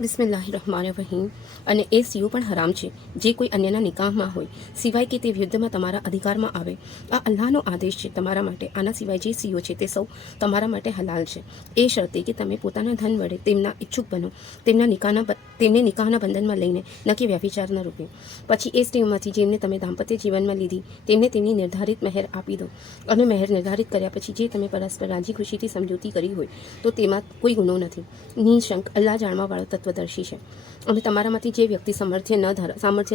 બિસ્મિલ્લાહિર્રહમાનિર્રહીમ. અને એ સ્ત્રીઓ પણ હરામ છે જે કોઈ અન્યના નિકાહમાં હોય, સિવાય કે તે યુદ્ધમાં તમારા અધિકારમાં આવે. આ અલ્લાહનો આદેશ છે તમારા માટે. આના સિવાય જે સ્ત્રીઓ છે તે સૌ તમારા માટે હલાલ છે, એ શરતે કે તમે પોતાના ધન વડે તેમના ઈચ્છુક બનો, તેમને નિકાહના બંધનમાં લઈને, ન કે વ્યભિચારના રૂપે. પછી એ સ્ત્રીઓમાંથી જેમને તમે દાંપત્ય જીવનમાં લીધી તેમને તેમની નિર્ધારિત મહેર આપી દો. અને મહેર નિર્ધારિત કર્યા પછી જે તમે પરસ્પર રાજી ખુશીથી સમજૂતી કરી હોય તો તેમાં કોઈ ગુનો નથી. નિઃશંક અલ્લાહ જાણવાવાળો તત્વદર્શી છે. અને તમારામાંથી જે વ્યક્તિ સામર્થ્ય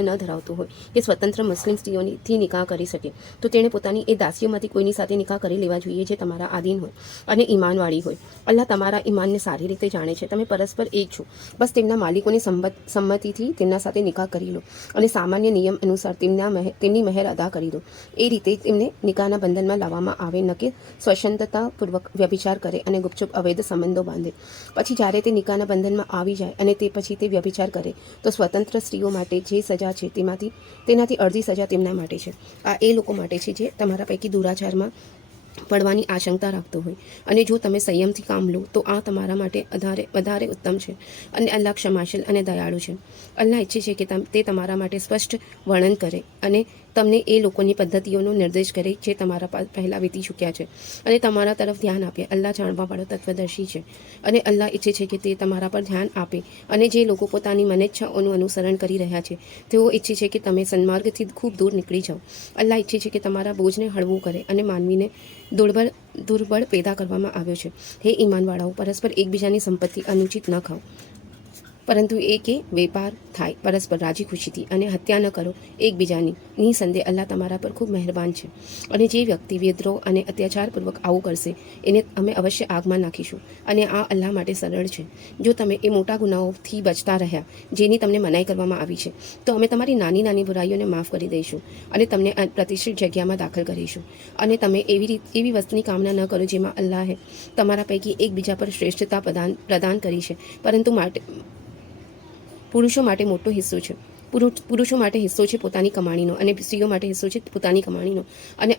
ન ધરાવતો હોય કે સ્વતંત્ર મુસ્લિમ સ્ત્રીઓથી નિકાહ કરી શકે, તો તેણે પોતાની એ દાસીઓમાંથી કોઈની સાથે નિકાહ કરી લેવા જોઈએ જે તમારા આધીન હોય અને ઈમાનવાળી હોય. અલ્લાહ તમારા ઈમાનને સારી રીતે જાણે છે. તમે પરસ્પર એક છો, બસ તેમના માલિકોની સંમતિથી તેમના સાથે નિકાહ કરી લો અને સામાન્ય નિયમ અનુસાર તેમની મહેર અદા કરી દો. એ રીતે તેમને નિકાહના બંધનમાં લાવવામાં આવે, ન કે સ્વચ્છંદતાપૂર્વક વ્યભિચાર કરે અને ગુપચુપ અવૈધ સંબંધો બાંધે. પછી જ્યારે તે નિકાહના બંધનમાં આવી જાય અને તે પછી તે વ્યભિચાર કરે, તો સ્વતંત્ર સ્ત્રીઓ માટે જે સજા છે તેનાથી અડધી સજા તેમના માટે છે. આ એ લોકો માટે છે જે તમારા પૈકી દુરાચારમાં પડવાની આશંકા રાખતો હોય. અને જો તમે સંયમથી કામ લો તો આ તમારા માટે વધારે ઉત્તમ છે. અને અલ્લાહ ક્ષમાશીલ અને દયાળુ છે. અલ્લાહ ઈચ્છે છે કે તે તમારા માટે સ્પષ્ટ વર્ણન કરે અને તમને એ લોકોની પદ્ધતિઓનો નિર્દેશ કરે જે તમારા પહેલાં વીતી ચૂક્યા છે અને તમારા તરફ ધ્યાન આપે. અલ્લાહ જાણવાવાળો તત્વદર્શી છે. અને અલ્લાહ ઈચ્છે છે કે તે તમારા પર ધ્યાન આપે. અને જે લોકો પોતાની મનેચ્છાઓનું અનુસરણ કરી રહ્યા છે તેઓ ઈચ્છે છે કે તમે સન્માર્ગથી ખૂબ દૂર નીકળી જાઓ. અલ્લાહ ઈચ્છે છે કે તમારા બોજને હળવું કરે અને માનવીને દુર્બળ પેદા કરવામાં આવ્યો છે. હે ઈમાનવાળાઓ, પરસ્પર એકબીજાની સંપત્તિ અનુચિત ન ખાઓ, પરંતુ એ કે વેપાર થાય પરસ્પર રાજી ખુશીથી, અને હત્યા ન કરો એકબીજાની. નિસંદેહ અલ્લાહ તમારા પર ખૂબ મહેરબાન છે. અને જે વ્યક્તિ વિદ્રોહ અને અત્યાચારપૂર્વક આવું કરશે એને અમે અવશ્ય આગમાં નાખીશું. અને આ અલ્લાહ માટે સરળ છે. જો તમે એ મોટા ગુનાઓથી બચતા રહ્યા જેની તમને મનાઈ કરવામાં આવી છે, તો અમે તમારી નાની નાની બુરાઈઓને માફ કરી દઈશું અને તમને પ્રતિષ્ઠિત જગ્યામાં દાખલ કરીશું. અને તમે એવી વસ્તુની કામના ન કરો જેમાં અલ્લાહે તમારા પૈકી એકબીજા પર શ્રેષ્ઠતા પ્રદાન કરી છે. પરંતુ પુરુષો માટે મોટો હિસ્સો છે. પુરુષો માટે હિસ્સો છે પોતાની કમાણીનો, અને સ્ત્રીઓ માટે હિસ્સો છે પોતાની કમાણીનો. અને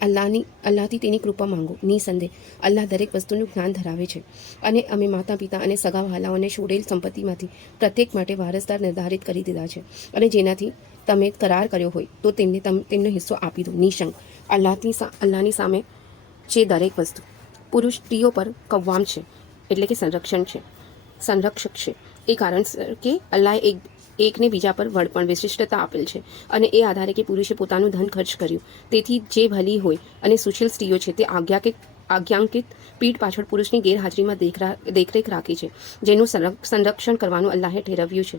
અલ્લાહથી તેની કૃપા માંગો. નિસંદેહ અલ્લાહ દરેક વસ્તુનું જ્ઞાન ધરાવે છે. અને અમે માતા પિતા અને સગા વહાલાઓને છોડેલ સંપત્તિમાંથી પ્રત્યેક માટે વારસદાર નિર્ધારિત કરી દીધા છે. અને જેનાથી તમે કરાર કર્યો હોય તો તેમને તેમનો હિસ્સો આપી દો. નિશંક અલ્લાહની સામે છે દરેક વસ્તુ. પુરુષ સ્ત્રીઓ પર કવ્વામ છે, એટલે કે સંરક્ષક છે. એ કારણસર કે અલ્લાહે એકને બીજા પર વડપણ વિશિષ્ટતા આપેલ છે. અને એ આધારે કે પુરુષે પોતાનું ધન ખર્ચ કર્યું. તેથી જે ભલી હોય અને સુશીલ સ્ત્રીઓ છે તે આજ્ઞાંકિત પીઠ પાછળ પુરુષની ગેરહાજરીમાં દેખરેખ રાખી છે, જેનું સંરક્ષણ કરવાનું અલ્લાહે ઠેરવ્યું છે.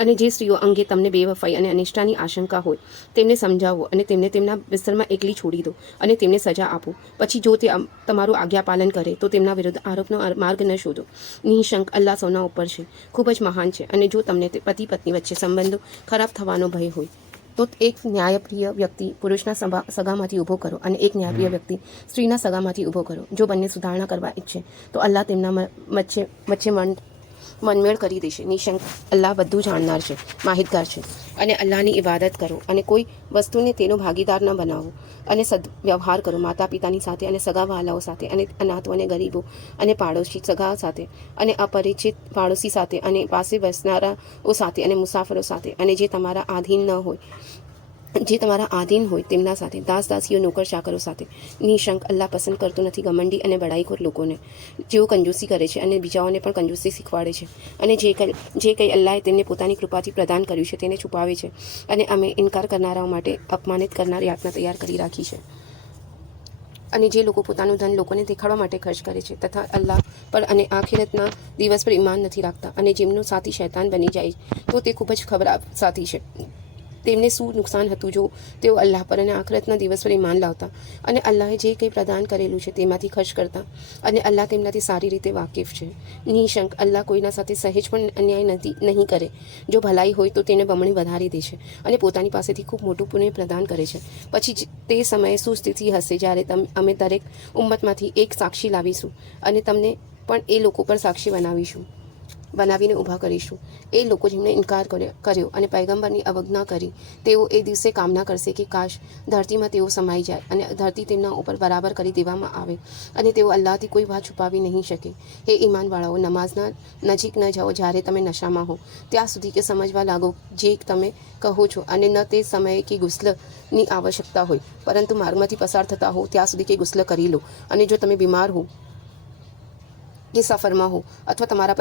અને જે સ્ત્રીઓ અંગે તમને બેવફાઈ અને અનિષ્ટાની આશંકા હોય તેમને સમજાવો અને તેમને તેમના વિસ્તારમાં એકલી છોડી દો અને તેમને સજા આપો. પછી જો તે તમારું આજ્ઞાપાલન કરે તો તેમના વિરુદ્ધ આરોપનો માર્ગ ન શોધો. નિઃશંક અલ્લાહ સૌના ઉપર છે, ખૂબ જ મહાન છે. અને જો તમને પતિ પત્ની વચ્ચે સંબંધો ખરાબ થવાનો ભય હોય તો એક ન્યાયપ્રિય વ્યક્તિ પુરુષના સગામાંથી ઊભો કરો અને એક ન્યાયપ્રિય વ્યક્તિ સ્ત્રીના સગામાંથી ઊભો કરો. જો બંને સુધારણા કરવા ઈચ્છે તો અલ્લાહ તેમના વચ્ચે મનમેળ કરી દેશે. નિશંક અલ્લાહ બધું જાણનાર છે, માહિતગાર છે. અને અલ્લાહની ઇબાદત કરો અને કોઈ વસ્તુને તેનો ભાગીદાર ન બનાવો. અને સદવ્યવહાર કરો માતા પિતાની સાથે અને સગા વહાલાઓ સાથે અને અનાથો અને ગરીબો અને પાડોશી સગા સાથે અને અપરિચિત પાડોશી સાથે અને પાસે વસનારાઓ સાથે અને મુસાફરો સાથે અને જે તમારા આધીન હોય તેમના સાથે, દાસીઓ નોકર ચાકરો સાથે. નિશંક અલ્લાહ પસંદ કરતો નથી ઘમંડી અને બડાઈખોર લોકોને, જેઓ કંજૂસી કરે છે અને બીજાઓને પણ કંજૂસી શીખવાડે છે. અને જે કંઈ અલ્લાહે તેમને પોતાની કૃપાથી પ્રદાન કર્યું છે તેને છુપાવે છે. અને અમે ઇનકાર કરનારાઓ માટે અપમાનિત કરનાર યાતના તૈયાર કરી રાખી છે. અને જે લોકો પોતાનું ધન લોકોને દેખાડવા માટે ખર્ચ કરે છે તથા અલ્લાહ પર અને આખિરતના દિવસ પર ઈમાન નથી રાખતા, અને જેમનો સાથી શૈતાન બની જાય તો તે ખૂબ જ ખરાબ સાથી છે. તેમને શું નુકસાન હતું જો તેઓ અલ્લાહ પર અને આખિરતના દિવસ પર ઈમાન લાવતા અને અલ્લાહે જે કંઈ પ્રદાન કરેલું છે તેમાંથી ખર્ચ કરતા. અને અલ્લાહ તેમનાથી સારી રીતે વાકેફ છે. નિઃશંક અલ્લાહ કોઈના સાથે સહેજ પણ અન્યાય નહીં કરે. જો ભલાઈ હોય તો તેને બમણી વધારી દે છે અને પોતાની પાસેથી ખૂબ મોટું પુણ્ય પ્રદાન કરે છે. પછી તે સમયે શું સ્થિતિ હશે જ્યારે અમે દરેક ઉમ્મતમાંથી એક સાક્ષી લાવીશું અને તમને પણ એ લોકો પર સાક્ષી બનાવીશું. બનાવીને ઊભા કરીશું. એ લોકો જેમણે ઇનકાર કર્યો અને પૈગંબરની અવજ્ઞા કરી, તેઓ એ દિવસે કામના કરશે કે કાશ ધરતીમાં તેઓ સમાઈ જાય અને ધરતી તેમના ઉપર બરાબર કરી દેવામાં આવે અને તેઓ અલ્લાહથી કોઈ વાત છુપાવી નહીં શકે. હે ઈમાનવાળાઓ, નમાઝના નજીક ન જાઓ જ્યારે તમે નશામાં હો, ત્યાં સુધી કે સમજવા લાગો જે તમે કહો છો, અને ન તે સમયે કે ગુસ્લની આવશ્યકતા હોય, પરંતુ માર્ગમાંથી પસાર થતા હો ત્યાં સુધી કે ગુસ્લ કરી લો. અને જો તમે બીમાર હો કે સફરમાં હો, અથવા તમારા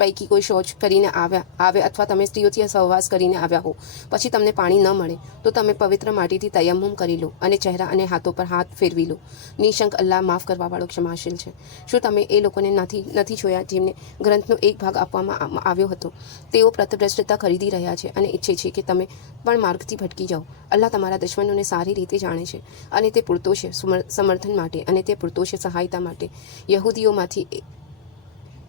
પૈકી કોઈ શૌચ કરીને આવે અથવા તમે સ્ત્રીઓથી સહવાસ કરીને આવ્યા હો, પછી તમને પાણી ન મળે, તો તમે પવિત્ર માટીથી તયમ્મુમ કરી લો અને ચહેરા અને હાથો પર હાથ ફેરવી લો. નિશંક અલ્લાહ માફ કરવાવાળો ક્ષમાશીલ છે. શું તમે એ લોકોને નથી જોયા જેમને ગ્રંથનો એક ભાગ આપવામાં આવ્યો હતો? તેઓ પ્રતભ્રષ્ટતા ખરીદી રહ્યા છે અને ઈચ્છે છે કે તમે પણ માર્ગથી ભટકી જાઓ. અલ્લાહ તમારા દુશ્મનોને સારી રીતે જાણે છે અને તે પૂરતો છે સમર્થન માટે, અને તે પૂરતો છે સહાયતા માટે. યહૂદીઓમાંથી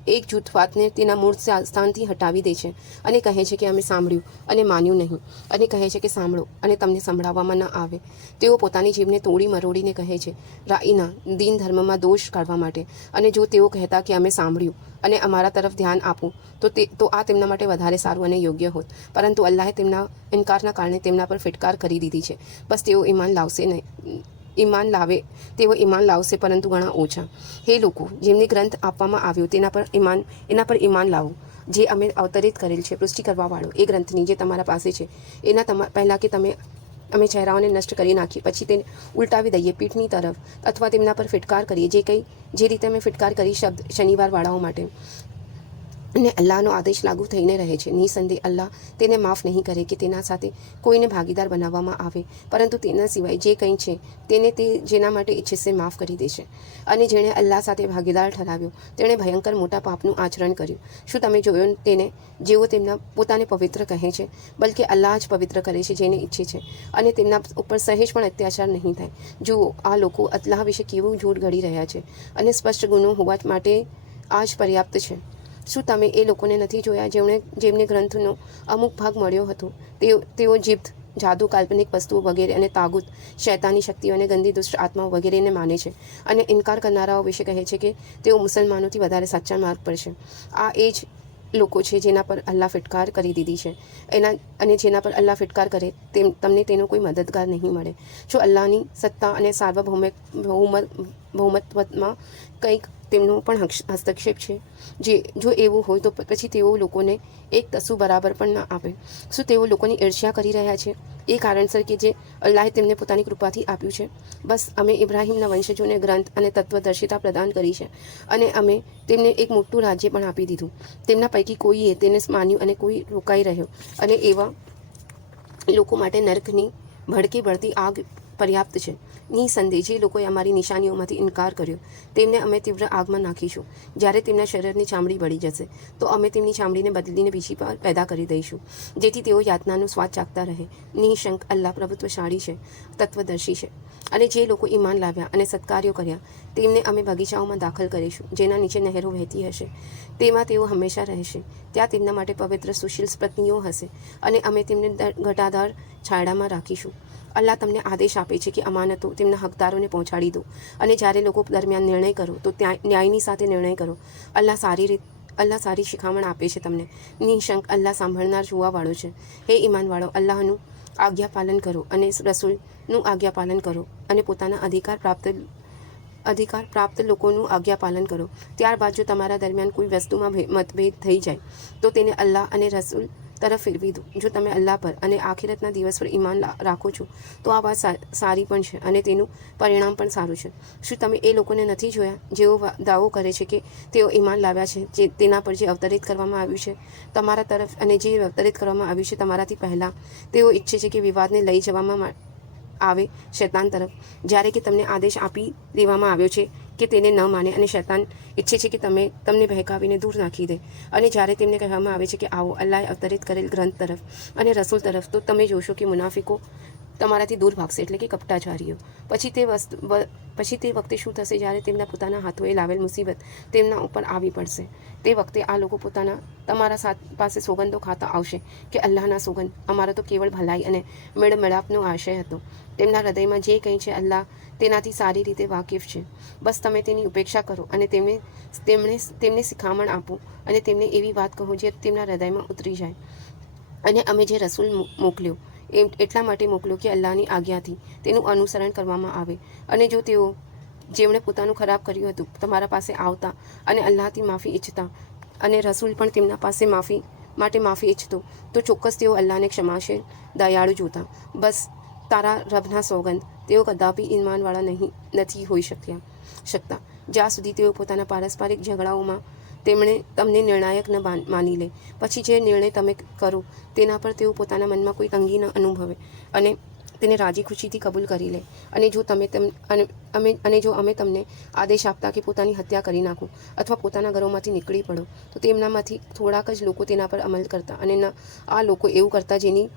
એક જૂથ વાતને તેના મૂળ સ્થાનથી હટાવી દે છે અને કહે છે કે અમે સાંભળ્યું અને માન્યું નહીં, અને કહે છે કે સાંભળો અને તમને સંભળાવવામાં ન આવે. તેઓ પોતાની જીભને તોડી મરોડીને કહે છે રાઈના, દીન ધર્મમાં દોષ કાઢવા માટે. અને જો તેઓ કહેતા કે અમે સાંભળ્યું અને અમારા તરફ ધ્યાન આપવું, તો આ તેમના માટે વધારે સારું અને યોગ્ય હોત. પરંતુ અલ્લાહે તેમના ઇનકારના કારણે તેમના પર ફિટકાર કરી દીધી છે. બસ તેઓ તેઓ ઈમાન લાવશે, પરંતુ ઘણા ઓછા. હે લોકો, જેમને ગ્રંથ આપવામાં આવ્યો એના પર ઈમાન લાવો, જે અમે અવતરિત કરેલ છે પુષ્ટિ કરવાવાળો એ ગ્રંથની જે તમારા પાસે છે. એના પહેલાં કે અમે ચહેરાઓને નષ્ટ કરી નાખીએ, પછી તેને ઉલટાવી દઈએ પીઠની તરફ, અથવા તેમના પર ફિટકાર કરીએ જે રીતે અમે ફિટકાર કરી શનિવારવાળાઓ માટે. અને અલ્લાહનો આદેશ લાગુ થઈને રહે છે. નિસંદેહ અલ્લાહ તેને માફ નહીં કરે કે તેના સાથે કોઈને ભાગીદાર બનાવવામાં આવે, પરંતુ તેના સિવાય જે કંઈ છે તેને તે જેના માટે ઈચ્છે માફ કરી દેશે. અને જેણે અલ્લાહ સાથે ભાગીદાર ઠરાવ્યો, તેણે ભયંકર મોટા પાપનું આચરણ કર્યું. શું તમે જોયો તેને, જેઓ તેમના પોતાને પવિત્ર કહે છે, બલકે અલ્લાહ જ પવિત્ર કરે છે જેને ઈચ્છે છે, અને તેમના ઉપર સહેજ પણ અત્યાચાર નહીં થાય. જુઓ, આ લોકો અલ્લાહ વિશે કેવું જૂઠ ઘડી રહ્યા છે, અને સ્પષ્ટ ગુનો હોવા માટે આ જ પર્યાપ્ત છે. શું તમે એ લોકોને નથી જોયા જેમને ગ્રંથનો અમુક ભાગ મળ્યો હતો? તેઓ જીભ, જાદુ, કાલ્પનિક વસ્તુઓ વગેરે અને તાગુત, શૈતાની શક્તિઓ અને ગંદી દુષ્ટ આત્માઓ વગેરેને માને છે, અને ઇનકાર કરનારાઓ વિશે કહે છે કે તેઓ મુસલમાનોથી વધારે સાચા માર્ગ પર છે. આ એ જ લોકો છે જેના પર અલ્લાહ ફિટકાર કરી દીધી છે, અને જેના પર અલ્લાહ ફિટકાર કરે તમને તેનો કોઈ મદદગાર નહીં મળે. જો અલ્લાહની સત્તા અને સાર્વભૌમત્વમાં કંઈક તેમનો પણ હસ્તક્ષેપ છે? જો એવું હોય તો પછી તેઓ લોકોને એક તસુ બરાબર પણ ન આપે. શું તેઓ લોકોની ઈર્ષ્યા કરી રહ્યા છે એ કારણસર કે જે અલ્લાહે તેમને પોતાની કૃપાથી આપ્યું છે? બસ અમે ઇબ્રાહીમના વંશજોને ગ્રંથ અને તત્વદર્શિતા પ્રદાન કરી છે, અને અમે તેમને એક મોટું રાજ્ય પણ આપી દીધું. તેમના પૈકી કોઈએ તેને માન્યું અને કોઈ રોકાઈ રહ્યો, અને એવા લોકો માટે નર્કની ભડકી બળતી આગ પર્યાપ્ત છે. નિસંદેહ જે લોકોએ અમારી નિશાનીઓમાંથી ઇનકાર કર્યો, તેમને અમે તીવ્ર આગમાં નાખીશું. જ્યારે તેમના શરીરની ચામડી બળી જશે, તો અમે તેમની ચામડીને બદલીને બીજી પેદા કરી દઈશું, જેથી તેઓ યાતનાનો સ્વાદ ચાખતા રહે. નિશંક અલ્લાહ પ્રભુત્વશાળી છે, તત્વદર્શી છે. અને જે લોકો ઈમાન લાવ્યા અને સત્કાર્યો કર્યા, તેમને અમે બગીચાઓમાં દાખલ કરીશું, જેના નીચે નહેરો વહેતી હશે. તેમાં તેઓ હંમેશા રહેશે. ત્યાં તેમના માટે પવિત્ર સુશીલ પત્નીઓ હશે, અને અમે તેમને ઘટાદાર છાયડામાં રાખીશું. અલ્લાહ તમને આદેશ આપે છે કે અમાનતો તેમના હકદારોને પહોંચાડી દો, અને જ્યારે લોકો દરમિયાન નિર્ણય કરો તો ન્યાયની સાથે નિર્ણય કરો. અલ્લાહ સારી શિખામણ આપે છે તમને. નિશંક અલ્લાહ સાંભળનાર, જોવાવાળો છે. હે ઈમાનવાળો, અલ્લાહનું આજ્ઞા પાલન કરો અને રસૂલનું આજ્ઞા પાલન કરો, અને પોતાના અધિકાર પ્રાપ્ત લોકોનું આજ્ઞા પાલન કરો. ત્યારબાદ જો તમારા દરમિયાન કોઈ વસ્તુમાં મતભેદ થઈ જાય, તો તેને અલ્લાહ અને રસૂલ તરફ ફેરવી દો. જો તમે અલ્લાહ પર અને આખિરતના દિવસ પર ઈમાન રાખો છો, તો આ વાત સારી પણ છે, અને તેનું પરિણામ પણ સારું છે. શું તમે એ લોકોને નથી જોયા જેઓ દાવો કરે છે કે તેઓ ઈમાન લાવ્યા છે તેના પર જે અવતરિત કરવામાં આવ્યું છે તમારા તરફ, અને જે અવતરિત કરવામાં આવ્યું છે તમારાથી પહેલાં? તેઓ ઈચ્છે છે કે વિવાદને લઈ જવામાં આવે શૈતાન તરફ, જ્યારે કે તમને આદેશ આપી દેવામાં આવ્યો છે કે તેને ન માને, અને શૈતાન ઈચ્છે છે કે તમને બહેકાવીને દૂર નાખી દે. અને જ્યારે તેમને કહેવામાં આવે છે કે આવો અલ્લાહે અવતરિત કરેલ ગ્રંથ તરફ અને રસૂલ તરફ, તો તમે જોશો કે મુનાફિકો તમારાથી દૂર ભાગશે, એટલે કે કપટાચારીઓ. પછી તે વખતે શું થશે? જ્યારે તેમના પોતાના હાથોએ લાવેલ મુસીબત તેમના ઉપર આવી પડશે, તે વખતે આ લોકો તમારા પાસે સોગંદો ખાતા આવશે કે અલ્લાહના સોગંદ, અમારો તો કેવળ ભલાઈ અને મેળાપનો આશય હતો. તેમના હૃદયમાં જે કંઈ છે અલ્લાહ તેનાથી સારી રીતે વાકેફ છે. બસ તમે તેની ઉપેક્ષા કરો અને તેમને શિખામણ આપો અને તેમને એવી વાત કહો જે તેમના હૃદયમાં ઉતરી જાય. અને અમે જે રસૂલ મોકલ્યો એટલા માટે મોકલ્યો કે અલ્લાહની આજ્ઞાથી તેનું અનુસરણ કરવામાં આવે. અને જો જેમણે પોતાનું ખરાબ કર્યું હતું તમારા પાસે આવતા અને અલ્લાહથી માફી ઈચ્છતા, અને રસૂલ પણ તેમના પાસે માફી ઈચ્છતો, તો ચોક્કસ તેઓ અલ્લાહને ક્ષમાશીલ દયાળુ જોતા. બસ તારા રબના સોગંદ, તેઓ કદાપી ઈમાનવાળા નથી હોઈ શકતા જ્યાં સુધી તેઓ પોતાના પારસ્પરિક ઝઘડાઓમાં તમને નિર્ણાયક ન માની લે. પછી જે નિર્ણય તમે કરો તેના પર તેઓ પોતાના મનમાં કોઈ તંગી ન અનુભવે અને તેને રાજી ખુશીથી કબૂલ કરી લે. અને જો અમે તમને આદેશ આપતા કે પોતાની હત્યા કરી નાખો અથવા પોતાના ઘરોમાંથી નીકળી પડો, તો તેમનામાંથી થોડાક જ લોકો તેના પર અમલ કરતા, અને ન આ લોકો એવું કરતા જેની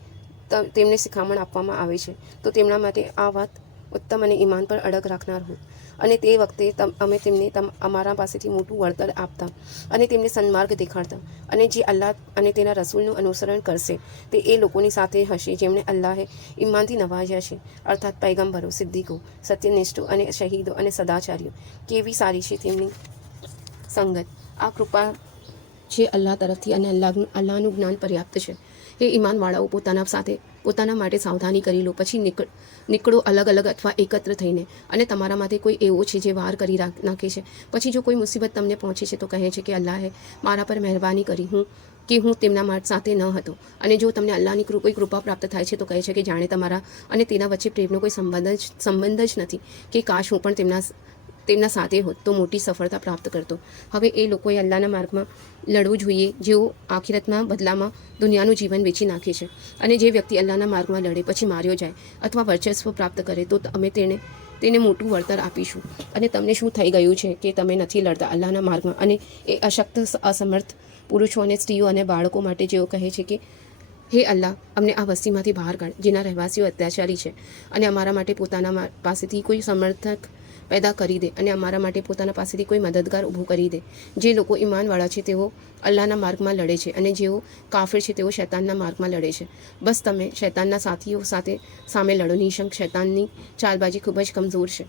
તેમને શિખામણ આપવામાં આવે છે, તો તેમના માટે આ વાત ઉત્તમ અને ઈમાન પર અડગ રાખનાર હોત. અને તે વખતે અમે તેમને અમારા પાસેથી મોટું વળતર આપતા અને તેમને સન્માર્ગ દેખાડતા. અને જે અલ્લાહ અને તેના રસૂલનું અનુસરણ કરશે તે એ લોકોની સાથે હશે જેમણે અલ્લાહે ઈમાનથી નવાજ્યા છે, અર્થાત પૈગંબરો, સિદ્દીકો, સત્યનિષ્ઠો અને શહીદો અને સદાચારીઓ. કેવી સારી છે તેમની સંગત! આ કૃપા છે અલ્લાહ તરફથી, અને અલ્લાહનું જ્ઞાન પર્યાપ્ત છે. હે ઈમાનવાળાઓ, પોતાના માટે સાવધાની કરી લો. પછી નીકળો અલગ અલગ અથવા એકત્ર થઈને. અને તમારામાંથી કોઈ એવો છે જે વાર કરી નાખે છે. પછી જો કોઈ મુસીબત તમને પહોંચે છે તો કહે છે કે અલ્લાહે મારા પર મહેરબાની કરી હું તેમના સાથે ન હતો. અને જો તમને અલ્લાહની કોઈ કૃપા પ્રાપ્ત થાય છે તો કહે છે કે જાણે તમારા અને તેના વચ્ચે પ્રેમનો કોઈ સંબંધ જ નથી, કે કાશ હું પણ તેમના સાથે હોત તો મોટી સફળતા પ્રાપ્ત કરતો. હવે એ લોકોએ અલ્લાહના માર્ગમાં લડવું જોઈએ જેઓ આખિરતના બદલામાં દુનિયાનું જીવન વેચી નાખે છે. અને જે વ્યક્તિ અલ્લાહના માર્ગમાં લડે પછી માર્યો જાય અથવા વર્ચસ્વ પ્રાપ્ત કરે તો અમે તેને મોટું વળતર આપીશું. અને તમને શું થઈ ગયું છે કે તમે નથી લડતા અલ્લાહના માર્ગમાં? અને એ અશક્ત, અસમર્થ પુરુષો અને સ્ત્રીઓ અને બાળકો માટે જેઓ કહે છે કે હે અલ્લાહ, અમને આ વસ્તીમાંથી બહાર કાઢ જેના રહેવાસીઓ અત્યાચારી છે, અને અમારા માટે પોતાના પાસેથી કોઈ સમર્થક પેદા કરી દે, અને અમારા માટે પોતાના પાસેથી કોઈ મદદગાર ઊભું કરી દે. જે લોકો ઈમાનવાળા છે તેઓ અલ્લાહના માર્ગમાં લડે છે, અને જેઓ કાફિર છે તેઓ શૈતાનના માર્ગમાં લડે છે. બસ તમે શૈતાનના સાથીઓ સામે લડો. નિશંક શૈતાનની ચાલબાજી ખૂબ જ કમજોર છે.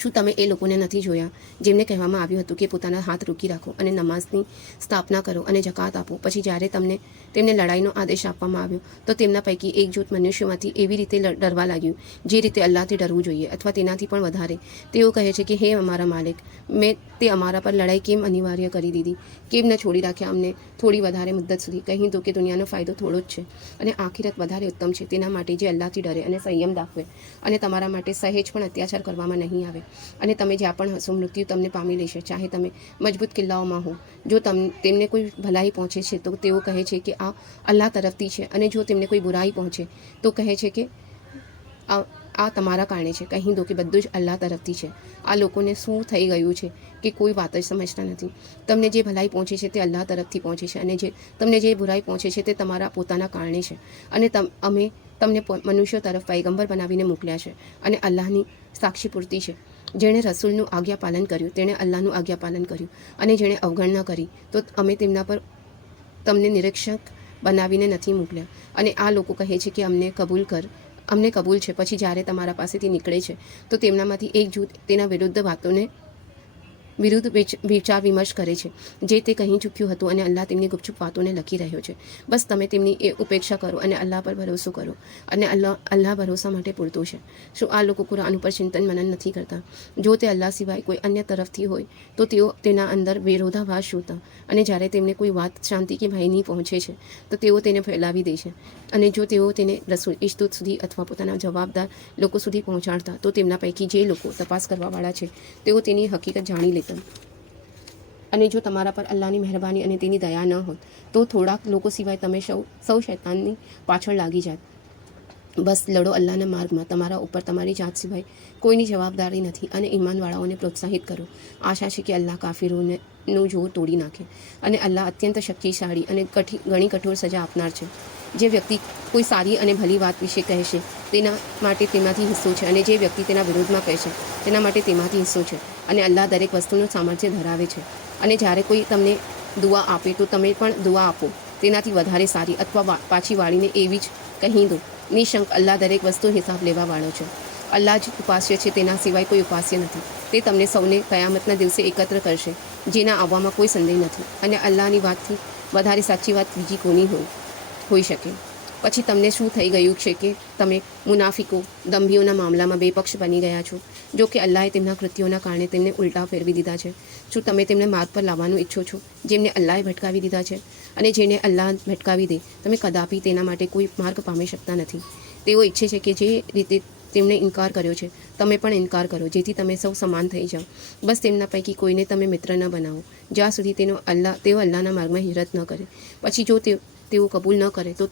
શું તમે એ લોકોને નથી જોયા જેમને કહેવામાં આવ્યું હતું કે પોતાના હાથ રોકી રાખો અને નમાઝની સ્થાપના કરો અને જકાત આપો? પછી જ્યારે તેમને લડાઈનો આદેશ આપવામાં આવ્યો તો તેમના પૈકી એક જૂથ મનુષ્યોમાંથી એવી રીતે ડરવા લાગ્યું જે રીતે અલ્લાહથી ડરવું જોઈએ અથવા તેનાથી પણ વધારે. તેઓ કહે છે કે હે અમારા માલિક, મેં તે અમારા પર લડાઈ કેમ અનિવાર્ય કરી દીધી? કેમ ન છોડી રાખ્યા અમને થોડી વધારે મુદ્દત સુધી? કહી દો કે દુનિયાનો ફાયદો થોડો જ છે અને આખિરત વધારે ઉત્તમ છે તેના માટે જે અલ્લાહથી ડરે અને સંયમ દાખવે, અને તમારા માટે સહેજ પણ અત્યાચાર કરવામાં નહીં આવે. અને તમે જ્યાં પણ હશો મૃત્યુ તમને પામી લેશે, ચાહે તમે મજબૂત કિલ્લાઓમાં હો. જો તેમને કોઈ ભલાઈ પહોંચે છે તો તેઓ કહે છે કે આ અલ્લાહ તરફથી છે, અને જો તેમને કોઈ બુરાઈ પહોંચે તો કહે છે કે આ તમારા કારણે છે. કહી દો કે બધું જ અલ્લાહ તરફથી છે. આ લોકોને શું થઈ ગયું છે કે કોઈ વાત જ સમજતા નથી. તમને જે ભલાઈ પહોંચે છે તે અલ્લાહ તરફથી પહોંચે છે, અને તમને જે બુરાઈ પહોંચે છે તે તમારા પોતાના કારણે છે. અને અમે તમને મનુષ્યો તરફ પૈગંબર બનાવીને મોકલ્યા છે, અને અલ્લાહની સાક્ષી પૂરતી છે. જેણે રસૂલનું આજ્ઞા પાલન કર્યું તેણે અલ્લાહનું આજ્ઞા પાલન કર્યું, અને જેણે અવગણના કરી તો અમે તેમના પર તમને નિરીક્ષક બનાવીને નથી મોકલ્યા. અને આ લોકો કહે છે કે અમને કબૂલ છે. પછી જ્યારે તમારા પાસેથી નીકળે છે તો તેમનામાંથી એક જૂથ તેના વિરુદ્ધ વિચાર વિમર્શ કરે છે જે તે કહી ચૂક્યું હતું, અને અલ્લાહ તેમની ગુપચુપ વાતોને લખી રહ્યો છે. બસ તમે તેમની એ ઉપેક્ષા કરો અને અલ્લાહ પર ભરોસો કરો, અને અલ્લાહ ભરોસા માટે પૂરતું છે. શું આ લોકો કુરાન ઉપર ચિંતન મનન નથી કરતા? જો તે અલ્લાહ સિવાય કોઈ અન્ય તરફથી હોય તો તેઓ તેના અંદર વિરોધાભાસ શોધતા, અને જ્યારે તેમને કોઈ વાત શાંતિ કે ભયની પહોંચે છે તો તેઓ તેને ફેલાવી દે છે. અને જો તેઓ તેને રસૂલ ઇશ્તુત સુધી અથવા પોતાના જવાબદાર લોકો સુધી પહોંચાડતા તો તેમના પૈકી જે લોકો તપાસ કરવાવાળા છે તેઓ તેની હકીકત જાણી લેતા. અને જો તમારા પર અલ્લાહની મહેરબાની અને તેની દયા ન હોત તો થોડાક લોકો સિવાય તમે સૌ શૈતાનની પાછળ લાગી જાત. બસ લડો અલ્લાહના માર્ગમાં. તમારા ઉપર તમારી જાત સિવાય કોઈની જવાબદારી નથી, અને ઈમાનવાળાઓને પ્રોત્સાહિત કરો. આશા છે કે અલ્લાહ કાફિરોનું જોર તોડી નાખે, અને અલ્લાહ અત્યંત શક્તિશાળી અને ઘણી કઠોર સજા આપનાર છે. જે વ્યક્તિ કોઈ સારી અને ભલી વાત વિશે કહેશે તેના માટે તેમાંથી હિસ્સો છે, અને જે વ્યક્તિ તેના વિરોધમાં કહેશે તેના માટે તેમાંથી હિસ્સો છે. અને અલ્લાહ દરેક વસ્તુનું સામર્થ્ય ધરાવે છે. અને જ્યારે કોઈ તમને દુઆ આપે તો તમે પણ દુઆ આપો, તેનાથી વધારે સારી અથવા પાછી વાળીને એવી જ કહી દો. નિશંક અલ્લાહ દરેક વસ્તુ હિસાબ લેવાવાળો છે. અલ્લાહ જ ઉપાસ્ય છે, તેના સિવાય કોઈ ઉપાસ્ય નથી. તે તમને સૌને કયામતના દિવસે એકત્ર કરશે, જેના આવવામાં કોઈ સંદેહ નથી. અને અલ્લાહની વાતથી વધારે સાચી વાત બીજી કોની હોઈ શકે. પછી તમને શું થઈ ગયું છે કે તમે મુનાફિકો દંભીઓના મામલામાં બેપક્ષ બની ગયા છો? જો કે અલ્લાહે તેમના કૃત્યોના કારણે તેમને ઉલટા ફેરવી દીધા છે. શું તમે તેમને માર્ગ પર લાવવાનું ઈચ્છો છો, જેમને અલ્લાહે ભટકાવી દીધા છે? અને જેને અલ્લાહ ભટકાવી દે, તમે કદાપી તેના માટે કોઈ માર્ગ પામી શકતા નથી. તેઓ ઈચ્છે છે કે જે રીતે તેમણે ઇનકાર કર્યો છે, તમે પણ ઇનકાર કરો, જેથી તમે સૌ સમાન થઈ જાઓ. બસ તેમના પૈકી કોઈને તમે મિત્ર ન બનાવો, જ્યાં સુધી તેઓ અલ્લાહના માર્ગમાં હિજરત ન કરે. પછી જો તેઓ કબૂલ ન કરે તો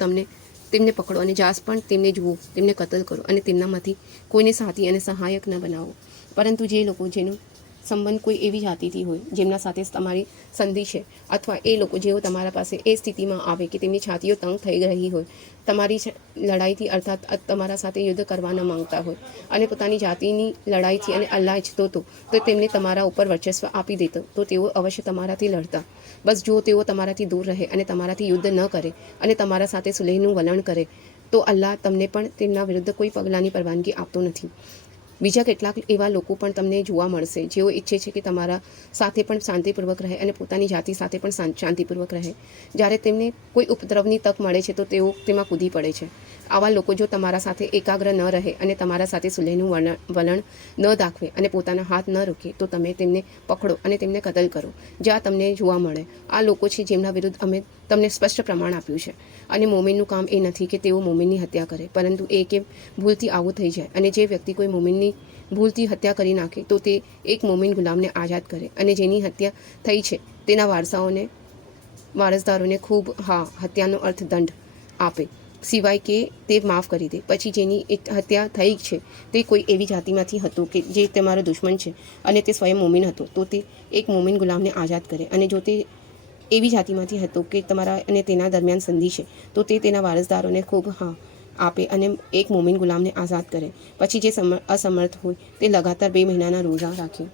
તેમને પકડો અને જાસ પણ તેમને જુઓ, તેમને કતલ કરો અને તેમનામાંથી કોઈને સાથી અને સહાયક ન બનાવો. પરંતુ જે લોકો જેનો સંબંધ કોઈ એવી જાતિથી હોય જેમના સાથે તમારી સંધિ છે, અથવા એ લોકો જેઓ તમારા પાસે એ સ્થિતિમાં આવે કે તેમની છાતીઓ તંગ થઈ રહી હોય, તમારી લડાઈથી અર્થાત તમારા સાથે યુદ્ધ કરવા ન માંગતા હોય, અને પોતાની જાતિની લડાઈથી અને અલ્લાહ ઈચ્છતો તો તેમને તમારા ઉપર વર્ચસ્વ આપી દેતો તો તેઓ અવશ્ય તમારાથી લડતા. બસ જો તેઓ તમારાથી દૂર રહે અને તમારાથી યુદ્ધ ન કરે અને તમારા સાથે સુલેહનું વલણ કરે, તો અલ્લાહ તમને પણ તેમના વિરુદ્ધ કોઈ પગલાંની પરવાનગી આપતો નથી. બીજા કેટલાક એવા લોકો પણ તમને જોવા મળશે જેઓ ઈચ્છે છે કે તમારા સાથે પણ શાંતિપૂર્વક રહે અને પોતાની જાતિ સાથે પણ શાંતિપૂર્વક રહે. જ્યારે તેમને કોઈ ઉપદ્રવની તક મળે છે તો તેઓ તેમાં કૂદી પડે છે. આવા લોકો જો તમારા સાથે એકાગ્ર ન રહે અને તમારા સાથે સુલેહનું વલણ ન દાખવે અને પોતાના હાથ ન રોકે, તો તમે તેમને પકડો અને તેમને કતલ કરો, જ્યાં તમને જોવા મળે. આ લોકો છે જેમના વિરુદ્ધ અમે તમને સ્પષ્ટ પ્રમાણ આપ્યું છે. અને મોમિનનું કામ એ નથી કે તેઓ મોમિનની હત્યા કરે, પરંતુ એ કે ભૂલથી આવું થઈ જાય. અને જે વ્યક્તિ કોઈ મોમિનની ભૂલથી હત્યા કરી નાખે તો તે એક મોમિન ગુલામને આઝાદ કરે, અને જેની હત્યા થઈ છે તેના વારસદારોને ખૂબ હત્યાનો અર્થદંડ આપે, સિવાય કે તે માફ કરી દે. પછી જેની હત્યા થઈ છે તે કોઈ એવી જાતિમાંથી હતો કે જે તમારો દુશ્મન છે અને તે સ્વયં મોમિન હતો, તો તે એક મોમિન ગુલામને આઝાદ કરે. અને જો તે એવી જાતિમાંથી હતો કે તમારા અને તેના દરમિયાન સંધિ છે, તો તે તેના વારસદારોને ખૂબ આપે અને એક મોમિન ગુલામને આઝાદ કરે. પછી જે અસમર્થ હોય તે લગાતાર 2 મહિનાના રોઝા રાખે.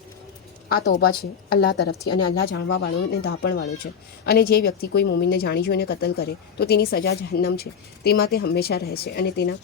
આ તૌબા છે અલ્લાહ તરફથી, અને અલ્લાહ જાણવાવાળો અને ધાપણવાળો છે. અને જે વ્યક્તિ કોઈ મોમિનને જાણી જોઈને કતલ કરે તો તેની સજા જહન્નમ છે, તેમાં તે હંમેશા રહેશે. અને તેના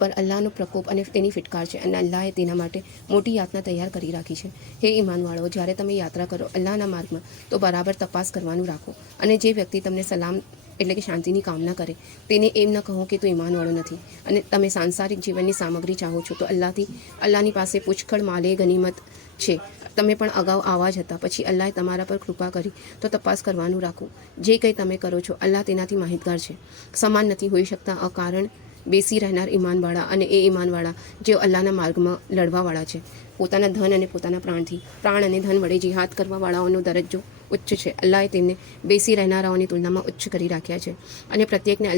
પર અલ્લાહનો પ્રકોપ અને તેની ફિટકાર છે, અને અલ્લાહે તેના માટે મોટી યાતના તૈયાર કરી રાખી છે. હે ઈમાનવાળાઓ, જ્યારે તમે યાત્રા કરો અલ્લાહના માર્ગમાં તો બરાબર તપાસ કરવાનું રાખો. અને જે વ્યક્તિ તમને સલામ એટલે કે શાંતિની કામના કરે તેને એમ ન કહો કે તું ઈમાનવાળો નથી. અને તમે સાંસારિક જીવનની સામગ્રી ચાહો છો તો અલ્લાહની પાસે પુષ્કળ માલે ગનીમત છે. તમે પણ અગાઉ આવા જ હતા, પછી અલ્લાહે તમારા પર કૃપા કરી તો તપાસ કરવાનું રાખો. જે કંઈ તમે કરો છો અલ્લાહ તેનાથી માહિતગાર છે. સમાન નથી હોઈ શકતા અકારણ બેસી રહેનાર ઈમાનવાળા અને એ ઈમાનવાળા જેઓ અલ્લાહના માર્ગમાં લડવાવાળા છે. પોતાના ધન અને પોતાના પ્રાણ અને ધન વડે જિહાદ કરવાવાળાઓનો દરજ્જો ઉચ્ચ છે. અલ્લાહે તેમને બેસી રહેનારાઓની તુલનામાં ઉચ્ચ કરી રાખ્યા છે. અને પ્રત્યેકને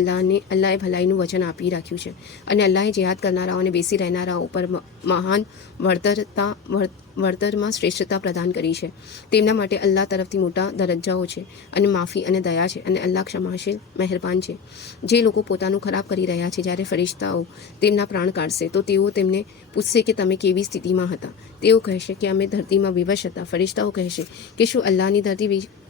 અલ્લાહે ભલાઈનું વચન આપી રાખ્યું છે. અને અલ્લાહે જિહાદ કરનારાઓ અને બેસી રહેનારાઓ ઉપર મહાન વળતરમાં શ્રેષ્ઠતા પ્રદાન કરી છે. તેમના માટે અલ્લાહ તરફથી મોટા દરજ્જાઓ છે અને માફી અને દયા છે, અને અલ્લાહ ક્ષમાશીલ મહેરબાન છે. જે લોકો પોતાનું ખરાબ કરી રહ્યા છે, જ્યારે ફરિશ્તાઓ તેમના પ્રાણ કાઢશે તો તેઓ તેમને પૂછશે કે તમે કેવી સ્થિતિમાં હતા. તેઓ કહેશે કે અમે ધરતીમાં વિવશ હતા. ફરિશ્તાઓ કહેશે કે શું અલ્લાહની ધરતી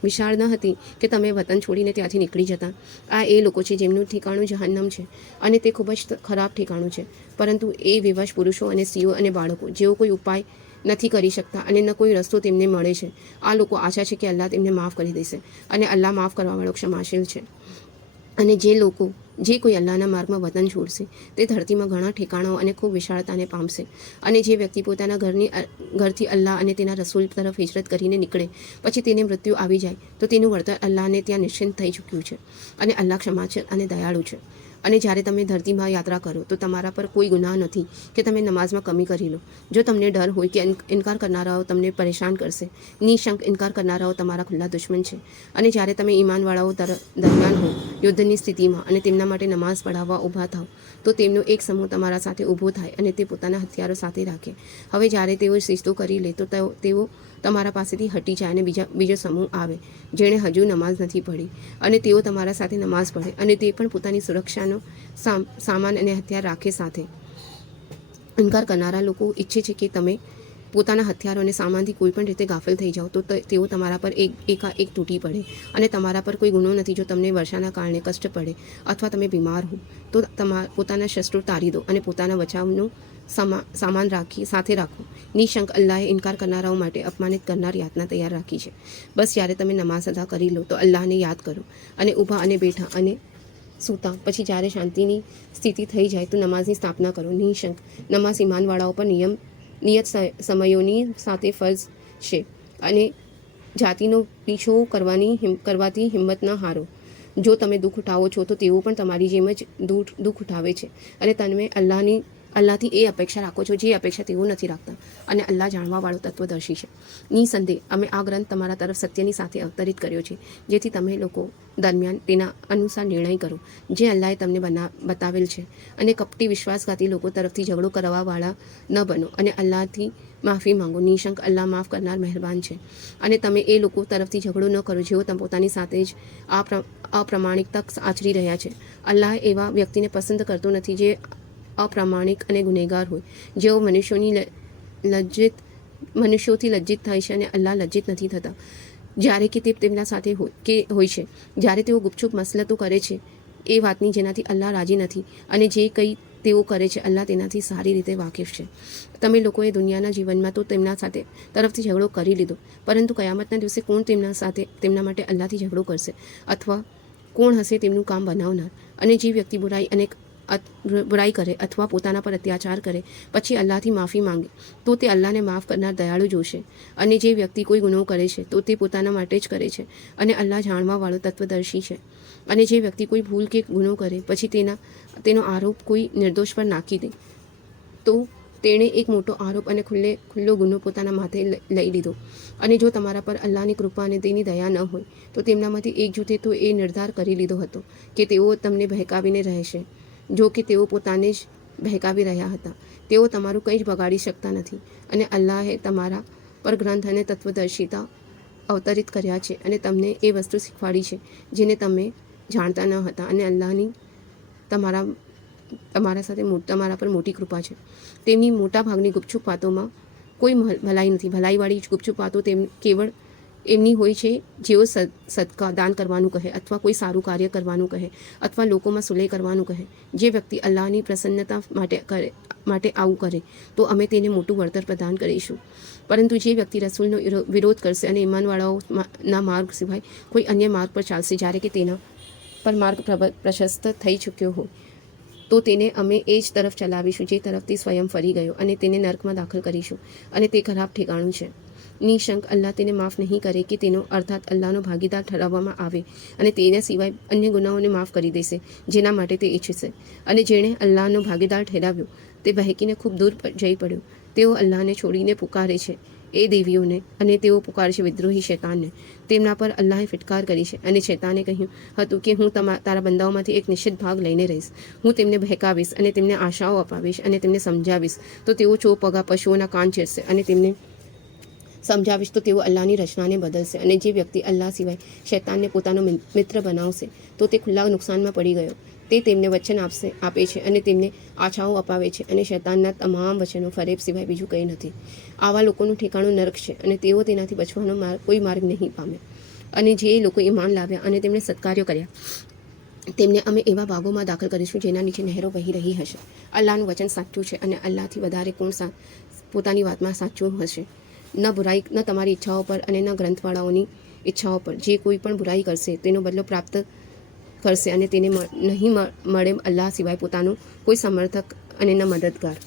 વિશાળ ન હતી કે તમે વતન છોડીને ત્યાંથી નીકળી જતા? આ એ લોકો છે જેમનું ઠેકાણું જહન્નમ છે, અને તે ખૂબ જ ખરાબ ઠેકાણું છે. પરંતુ એ વિવશ પુરુષો અને સ્ત્રીઓ અને બાળકો જેઓ કોઈ ઉપાય નથી કરી શકતા અને ન કોઈ રસ્તો તેમને મળે છે, આ લોકો આશા છે કે અલ્લાહ તેમને માફ કરી દેશે, અને અલ્લાહ માફ કરવાવાળો ક્ષમાશીલ છે. અને જે કોઈ અલ્લાહના માર્ગમાં વતન છોડશે તે ધરતીમાં ઘણા ઠેકાણાઓ અને ખૂબ વિશાળતાને પામશે. અને જે વ્યક્તિ પોતાના ઘરથી અલ્લાહ અને તેના રસૂલ તરફ હિજરત કરીને નીકળે, પછી તેને મૃત્યુ આવી જાય તો તેનું વળતર અલ્લાહને ત્યાં નિશ્ચિત થઈ ચૂક્યું છે, અને અલ્લાહ ક્ષમાશીલ અને દયાળુ છે. અને જ્યારે તમે ધરતીમાં યાત્રા કરો તો તમારા પર કોઈ ગુનાહ નથી કે તમે નમાઝમાં કમી કરી લો. જો તમને ડર હોય કે ઇનકાર કરનારાઓ તમને પરેશાન કરશે, નિશંક ઇનકાર કરનારાઓ તમારા ખુલ્લા દુશ્મન છે. અને જ્યારે તમે ઈમાનવાળાઓ દરમિયાન હો યુદ્ધની સ્થિતિમાં અને તેમના તેમના માટે નમાઝ પઢાવવા ઊભા થાઓ તો તેમનો એક સમૂહ તમારા સાથે ઊભો થાય અને તે પોતાના હથિયારો સાથે રાખે. હવે જ્યારે તેઓ સિજદો કરી લે તો તેઓ તમારા પાસેથી હટી જાય અને બીજો સમૂહ આવે જેણે હજુ નમાઝ નથી પઢી અને તેઓ તમારા સાથે નમાઝ પઢે અને તે પણ પોતાની સુરક્ષાનો સામાન અને હથિયાર રાખે સાથે. ઇનકાર કરનારા લોકો ઈચ્છે છે કે તમે પોતાના હથિયારો અને સામાનથી કોઈ પણ રીતે ગાફિલ થઈ જાઓ તો તેઓ તમારા પર એકાએક તૂટી પડે અને તમારા પર કોઈ ગુનો નથી. જો તમને વર્ષાના કારણે કષ્ટ પડે અથવા તમે બીમાર હો તો પોતાના શસ્ત્રો તારી દો અને પોતાના બચાવનું સામાન સાથે રાખો. નિશંક અલ્લાહે ઇનકાર કરનારાઓ માટે અપમાનિત કરનાર યાતના તૈયાર રાખી છે. બસ જ્યારે તમે નમાઝ અદા કરી લો તો અલ્લાહને યાદ કરો અને ઊભા અને બેઠા અને સૂતા પછી જ્યારે શાંતિની સ્થિતિ થઈ જાય તો નમાઝની સ્થાપના કરો. નિશંક નમાઝ ઈમાનવાળાઓ પર નિયત સમયોની સાથે ફરજ છે અને જાતિનો પીછો કરવાથી હિંમત ન હારો. જો તમે દુઃખ ઉઠાવો છો તો તેઓ પણ તમારી જેમ જ દુઃખ ઉઠાવે છે અને તમે અલ્લાહથી એ અપેક્ષા રાખો છો જે અપેક્ષા તેઓ નથી રાખતા અને અલ્લાહ જાણવાવાળો તત્વદર્શી છે. નિસંદેહ અમે આ ગ્રંથ તમારા તરફ સત્યની સાથે અવતરિત કર્યો છે જેથી તમે લોકો દરમિયાન તેના અનુસાર નિર્ણય કરો જે અલ્લાહે તમને બતાવેલ છે અને કપટી વિશ્વાસઘાતી લોકો તરફથી ઝઘડો કરવાવાળા ન બનો અને અલ્લાહથી માફી માંગો. નિશંક અલ્લાહ માફ કરનાર મહેરબાન છે. અને તમે એ લોકો તરફથી ઝઘડો ન કરો જેઓ પોતાની સાથે જ અપ્રામાણિકતા આચરી રહ્યા છે. અલ્લાહ એવા વ્યક્તિને પસંદ કરતો નથી જે અપ્રામાણિક અને ગુનેગાર હોય. જેઓ મનુષ્યોથી લજ્જિત થાય છે અને અલ્લાહ લજ્જિત નથી થતા જ્યારે કે તે તેમના સાથે હોય છે. જ્યારે તેઓ ગુપચુપ મસલતો કરે છે એ વાતની જેનાથી અલ્લાહ રાજી નથી અને જે કંઈ તેઓ કરે છે અલ્લાહ તેનાથી સારી રીતે વાકેફ છે. તમે લોકોએ દુનિયાના જીવનમાં તો તેમના સાથે તરફથી ઝઘડો કરી લીધો પરંતુ કયામતના દિવસે કોણ તેમના માટે અલ્લાહથી ઝઘડો કરશે અથવા કોણ હશે તેમનું કામ બનાવનાર. અને જે વ્યક્તિ બુરાઈ કરે અથવા પોતાના પર અત્યાચાર કરે પછી અલ્લાહથી માફી માંગે તો તે અલ્લાહને માફ કરનાર દયાળુ જોશે. અને જે વ્યક્તિ કોઈ ગુનો કરે છે તો તે પોતાના માટે જ કરે છે અને અલ્લાહ જાણવાવાળો તત્વદર્શી છે. અને જે વ્યક્તિ કોઈ ભૂલ કે ગુનો કરે પછી તેનો આરોપ કોઈ નિર્દોષ પર નાખી દે તો તેણે એક મોટો આરોપ અને ખુલ્લો ગુનો પોતાના માથે લઈ લીધો. અને જો તમારા પર અલ્લાહની કૃપા અને તેની દયા ન હોય તો તેમનામાંથી એક જૂથે તો એ નિર્ધાર કરી લીધો હતો કે તેઓ તમને બહેકાવીને રહેશે જો કે તેઓ પોતાને જ બહેકાવી રહ્યા હતા. તેઓ તમારું કંઈ જ બગાડી શકતા નથી અને અલ્લાહે તમારા પર ગ્રંથ અને તત્વદર્શિતા અવતરિત કર્યા છે અને તમને એ વસ્તુ શીખવાડી છે જેને તમે જાણતા ન હતા અને અલ્લાહની તમારા પર મોટી કૃપા છે. તેમની મોટા ભાગની ગુપચુપ વાતોમાં કોઈ ભલાઈ નથી. ભલાઈવાળી ગુપચુપ વાતો કેવળ એમની હોય છે જેઓ સદકા દાન કરવાનું કહે અથવા કોઈ સારું કાર્ય કરવાનું કહે અથવા લોકોમાં સુલેહ કરવાનું કહે. જે વ્યક્તિ અલ્લાહની પ્રસન્નતા માટે આવું કરે તો અમે તેને મોટું વળતર પ્રદાન કરીશું. પરંતુ જે વ્યક્તિ રસૂલનો વિરોધ કરશે અને ઈમાનવાળાઓના માર્ગ સિવાય કોઈ અન્ય માર્ગ પર ચાલશે જ્યારે કે તેના પર માર્ગ પ્રશસ્ત થઈ ચૂક્યો હોય તો તેને અમે એ જ તરફ ચલાવીશું જે તરફ તે સ્વયં ફરી ગયો અને તેને નર્કમાં દાખલ કરીશું અને તે ખરાબ ઠેકાણું છે. નિશંક અલ્લાહ તેને માફ નહીં કરે કે તેનો અર્થાત અલ્લાહનો ભાગીદાર ઠરાવવામાં આવે અને તેના સિવાય અન્ય ગુનાઓને માફ કરી દેશે જેના માટે તે ઈચ્છશે. અને જેણે અલ્લાહનો ભાગીદાર ઠેરાવ્યો તે બહેકીને ખૂબ દૂર જઈ પડ્યો. તેઓ અલ્લાહને છોડીને પુકારે છે એ દેવીઓને અને તેઓ પુકારે છે વિદ્રોહી શૈતાનને. તેમના પર અલ્લાહે ફિટકાર કરી છે અને શૈતાને કહ્યું હતું કે હું તારા બંદાઓમાંથી એક નિશ્ચિત ભાગ લઈને રહીશ. હું તેમને બહેકાવીશ અને તેમને આશાઓ અપાવીશ અને તેમને સમજાવીશ તો તેઓ ચોપગા પશુઓના કાન ચીરશે અને તેમને સમજાવીશ તો તેઓ અલ્લાહની રચનાને બદલશે. અને જે વ્યક્તિ અલ્લાહ સિવાય શૈતાનને પોતાનો મિત્ર બનાવશે તો તે ખુલ્લા નુકસાનમાં પડી ગયો. તે તેમને વચન આપે છે અને તેમને આછાઓ અપાવે છે અને શૈતાનના તમામ વચનો ફરેબ સિવાય બીજું કંઈ નથી. આવા લોકોનું ઠેકાણું નર્ક છે અને તેઓ તેનાથી બચવાનો કોઈ માર્ગ નહીં પામે. અને જે લોકો ઈમાન લાવ્યા અને તેમણે સત્કાર્યો કર્યા તેમને અમે એવા ભાગોમાં દાખલ કરીશું જેના નીચે નહેરો વહી રહી હશે. અલ્લાહનું વચન સાચું છે અને અલ્લાહથી વધારે કોણ પોતાની વાતમાં સાચું હશે. ન તમારી ઈચ્છાઓ પર અને ન ગ્રંથવાળાઓની ઈચ્છાઓ પર. જે કોઈ પણ બુરાઈ કરશે તેનો બદલો પ્રાપ્ત કરશે અને તેને નહીં મળે અલ્લાહ સિવાય પોતાનો કોઈ સમર્થક અને ન મદદગાર.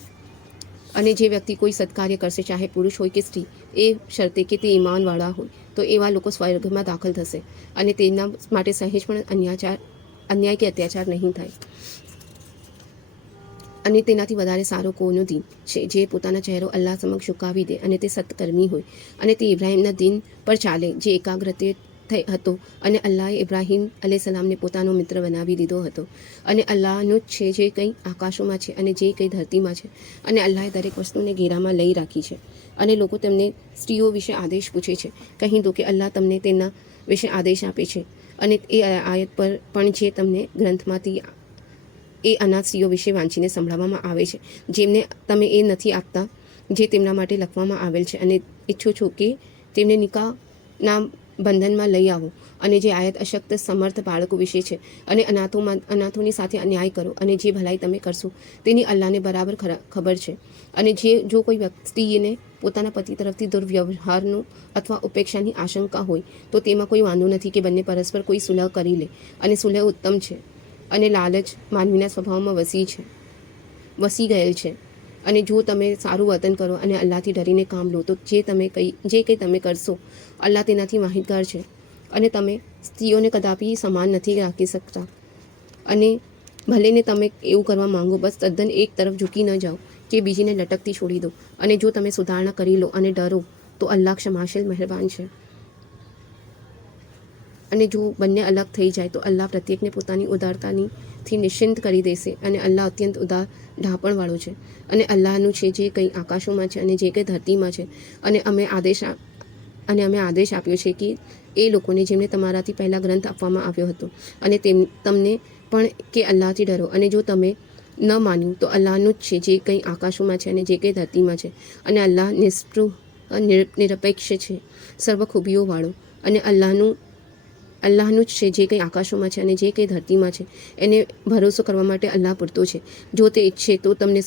અને જે વ્યક્તિ કોઈ સત્કાર્ય કરશે ચાહે પુરુષ હોય કે સ્ત્રી એ શરતે કે તે ઈમાનવાળા હોય તો એવા લોકો સ્વર્ગમાં દાખલ થશે અને તેના માટે સહેજ પણ અન્યાય કે અત્યાચાર નહીં થાય. અને તેનાથી વધારે સારો કોનો દીન છે જે પોતાના ચહેરો અલ્લાહ સમક્ષ ઝુકાવી દે અને તે સત્કર્મી હોય અને તે ઇબ્રાહીમના દીન પર ચાલે જે હતો અને અલ્લાહે ઇબ્રાહીમ અલૈહિસ્સલામને પોતાનો મિત્ર બનાવી દીધો હતો. અને અલ્લાહનું જ છે જે કંઈ આકાશોમાં છે અને જે કંઈ ધરતીમાં છે. અને અલ્લાહે દરેક વસ્તુને ઘેરામાં લઈ રાખી છે. અને લોકો તેમને સ્ત્રીઓ વિશે આદેશ પૂછે છે. કહી દો કે અલ્લાહ તમને તેના વિશે આદેશ આપે છે. અને એ આયત પર પણ જે તમને ગ્રંથમાંથી એ અનાથ સ્ત્રીઓ વિશે વાંચીને સંભળાવવામાં આવે છે, જેમને તમે એ નથી આપતા જે તેમના માટે લખવામાં આવેલ છે, અને ઈચ્છો છો કે તેમને નિકાહના બંધનમાં લઈ આવો. અને જે આયત અશક્ત સમર્થ બાળકો વિશે છે. અને અનાથોની સાથે અન્યાય કરો, અને જે ભલાઈ તમે કરશો તેની અલ્લાહને બરાબર ખબર છે. અને જો કોઈ વ્યક્તિને પોતાના પતિ તરફથી દુર્વ્યવહારનો અથવા ઉપેક્ષાની આશંકા હોય તો તેમાં કોઈ વાંધો નથી કે બંને પરસ્પર કોઈ સુલહ કરી લે. અને સુલહ ઉત્તમ છે. અને લાલચ માનવીના સ્વભાવમાં વસી ગયેલ છે. અને જો તમે સારું વર્તન કરો અને અલ્લાહથી ડરીને કામ લો તો જે કંઈ તમે કરશો અલ્લાહ તેનાથી માહિતગાર છે. અને તમે સ્ત્રીઓને કદાપી સમાન નથી રાખી શકતા. અને ભલેને તમે એવું કરવા માંગો, બસ તદ્દન એક તરફ ઝૂકી ન જાઓ કે બીજીને લટકતી છોડી દો. અને જો તમે સુધારણા કરી લો અને ડરો તો અલ્લાહ ક્ષમાશીલ મહેરબાન છે. અને જો બંને અલગ થઈ જાય તો અલ્લાહ પ્રત્યેકને પોતાની ઉદારતાથી નિશ્ચિંત કરી દેશે. અને અલ્લાહ અત્યંત ઉદાર ઢાપણવાળો છે. અને અલ્લાહનું છે જે કંઈ આકાશોમાં છે અને જે કંઈ ધરતીમાં છે. અને અમે આદેશ આપ્યો છે કે એ લોકોને જેમને તમારાથી પહેલાં ગ્રંથ આપવામાં આવ્યો હતો અને તમને પણ કે અલ્લાહથી ડરો. અને જો તમે ન માન્યું તો અલ્લાહનું જ છે જે કંઈ આકાશોમાં છે અને જે કંઈ ધરતીમાં છે. અને અલ્લાહ નિરપેક્ષ છે, સર્વ ખૂબીઓવાળો. અને અલ્લાહનું જ છે જે કંઈ આકાશોમાં છે અને જે કંઈ ધરતીમાં છે. એને ભરોસો કરવા માટે અલ્લાહ પૂરતો છે. જો તે ઈચ્છે તો તમને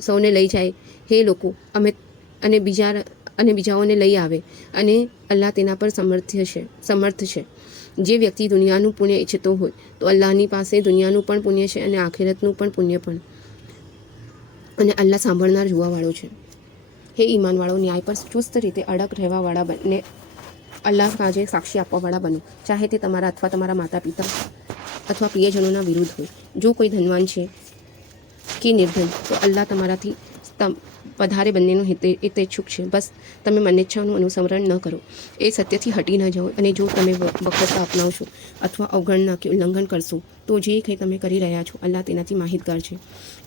સૌને લઈ જાય હે લોકો અને બીજાઓને લઈ આવે. અને અલ્લાહ તેના પર સમર્થ છે. જે વ્યક્તિ દુનિયાનું પુણ્ય ઈચ્છતો હોય તો અલ્લાહની પાસે દુનિયાનું પણ પુણ્ય છે અને આખિરતનું પણ પુણ્ય પણ. અને અલ્લાહ સાંભળનાર જોવાવાળો છે. હે ઈમાનવાળો, ન્યાય પર ચુસ્ત રીતે અડગ રહેવાવાળા બને. અલ્લાહ કાજે સાક્ષી આપવાવાળા બનો, ચાહે તે તમારા અથવા તમારા માતા પિતા અથવા પ્રિયજનોના વિરુદ્ધ હોય. જો કોઈ ધનવાન છે કે નિર્ધન તો અલ્લાહ તમારાથી વધારે બંનેનો હિતેચ્છુક છે. બસ તમે મનેચ્છાનું અનુસરણ ન કરો, એ સત્યથી હટી ન જાઓ. અને જો તમે વક્રતા અપનાવશો અથવા અવગણના કે ઉલ્લંઘન કરશો તો જે કંઈ તમે કરી રહ્યા છો અલ્લાહ તેનાથી માહિતગાર છે.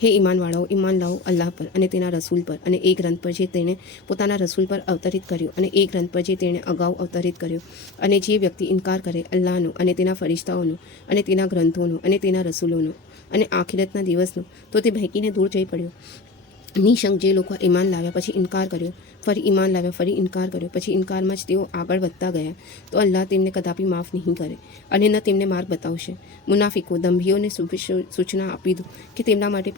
હે ઈમાનવાળાઓ, ઈમાન લાવો અલ્લાહ પર અને તેના રસૂલ પર અને એ ગ્રંથ પર જે તેણે પોતાના રસૂલ પર અવતરિત કર્યો અને એ ગ્રંથ પર જે તેણે અગાઉ અવતરિત કર્યો. અને જે વ્યક્તિ ઇનકાર કરે અલ્લાહનો અને તેના ફરિશ્તાઓનો અને તેના ગ્રંથોનો અને તેના રસૂલોનો અને આખિરતના દિવસનો તો તે બહેકીને દૂર જઈ પડ્યો. નિશંક જે લોકો ઈમાન લાવ્યા પછી ઇનકાર કર્યો, ફરી ઈમાન લાવ્યા, ફરી ઇનકાર કર્યો, પછી ઇનકારમાં જ તેઓ આગળ વધતા ગયા તો અલ્લાહ તેમને કદાપી માફ નહીં કરે અને ન તેમને માર્ગ બતાવશે. મુનાફિકો દંભીઓને સૂચના આપી દો કે તેમના માટે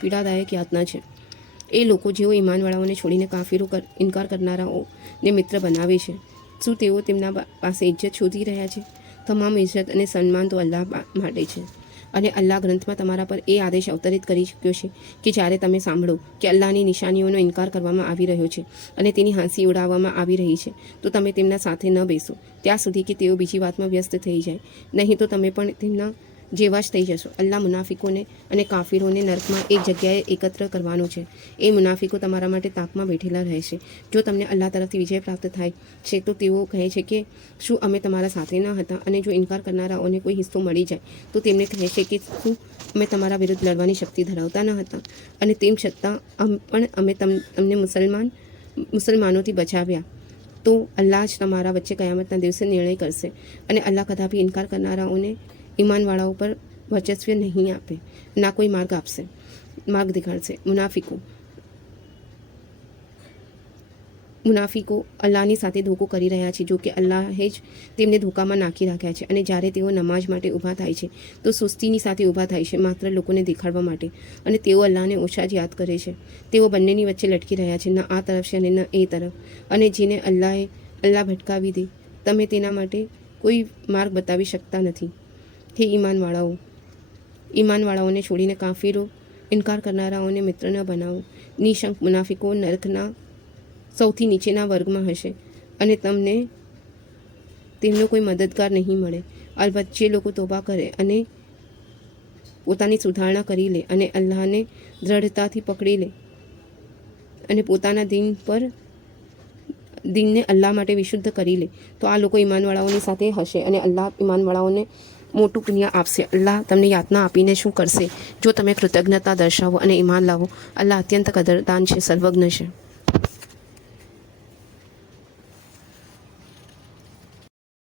પીડાદાયક યાતના છે. એ લોકો જેઓ ઈમાનવાળાઓને છોડીને કાફીરો ઇનકાર કરનારાઓને મિત્ર બનાવે છે. શું તેઓ તેમના પાસે ઇજ્જત શોધી રહ્યા છે? તમામ ઇજ્જત અને સન્માન તો અલ્લાહ માટે છે. અને અલ્લાહ ગ્રંથમાં તમારા પર એ આદેશ અવતરિત કરી ચૂક્યો છે કે જ્યારે તમે સાંભળો કે અલ્લાહની નિશાનીઓનો ઇનકાર કરવામાં આવી રહ્યો છે અને તેની હાંસી ઉડાવવામાં આવી રહી છે તો તમે તેમના સાથે ન બેસો ત્યાં સુધી કે તેઓ બીજી વાતમાં વ્યસ્ત થઈ જાય. નહીં તો તમે પણ તેમના જેવા જ થઈ જશો. અલ્લાહ મુનાફિકોને અને કાફીરોને નર્કમાં એક જગ્યાએ એકત્ર કરવાનું છે. એ મુનાફિકો તમારા માટે તાકમાં બેઠેલા રહેશે. જો તમને અલ્લાહ તરફથી વિજય પ્રાપ્ત થાય છે તો તેઓ કહે છે કે શું અમે તમારા સાથે ન હતા? અને જો ઇનકાર કરનારાઓને કોઈ હિસ્સો મળી જાય તો તેમને કહેશે કે શું અમે તમારા વિરુદ્ધ લડવાની શક્તિ ધરાવતા ન હતા? અને તેમ છતાં પણ અમે તમને મુસલમાનોથી બચાવ્યા. તો અલ્લાહ જ તમારા વચ્ચે કયામતના દિવસે નિર્ણય કરશે. અને અલ્લાહ કદાપી ઇનકાર કરનારાઓને ઈમાનવાળાઓ પર વર્ચસ્વ નહીં આપે, ના કોઈ માર્ગ દેખાડશે. મુનાફિકો અલ્લાહની સાથે ધોકો કરી રહ્યા છે. જો કે અલ્લાહે જ તેમને ધોકામાં નાખી રાખ્યા છે. અને જ્યારે તેઓ નમાઝ માટે ઊભા થાય છે તો સુસ્તીની સાથે ઊભા થાય છે, માત્ર લોકોને દેખાડવા માટે. અને તેઓ અલ્લાહને ઓછા જ યાદ કરે છે. તેઓ બંનેની વચ્ચે લટકી રહ્યા છે, ન આ તરફ છે અને ન એ તરફ. અને જેને અલ્લાહ ભટકાવી દે તમે તેના માટે કોઈ માર્ગ બતાવી શકતા નથી. હે ઈમાનવાળાઓને છોડીને કાફીરો ઇનકાર કરનારાઓને મિત્ર ન બનાવો. નિશંક મુનાફિકો નરકના સૌથી નીચેના વર્ગમાં હશે અને તેમનો કોઈ મદદગાર નહીં મળે. અલબત્ત જે લોકો તોબા કરે અને પોતાની સુધારણા કરી લે અને અલ્લાહને દ્રઢતાથી પકડી લે અને પોતાના દીન પર દિનને અલ્લાહ માટે વિશુદ્ધ કરી લે તો આ લોકો ઈમાનવાળાઓની સાથે હશે અને અલ્લાહ ઈમાનવાળાઓને મોટું પુણ્ય આપશે. અલ્લાહ તમને યાતના આપીને શું કરશે જો તમે કૃતજ્ઞતા દર્શાવો અને ઈમાન લાવો. અલ્લાહ અત્યંત કદરદાન છે, સર્વજ્ઞ છે.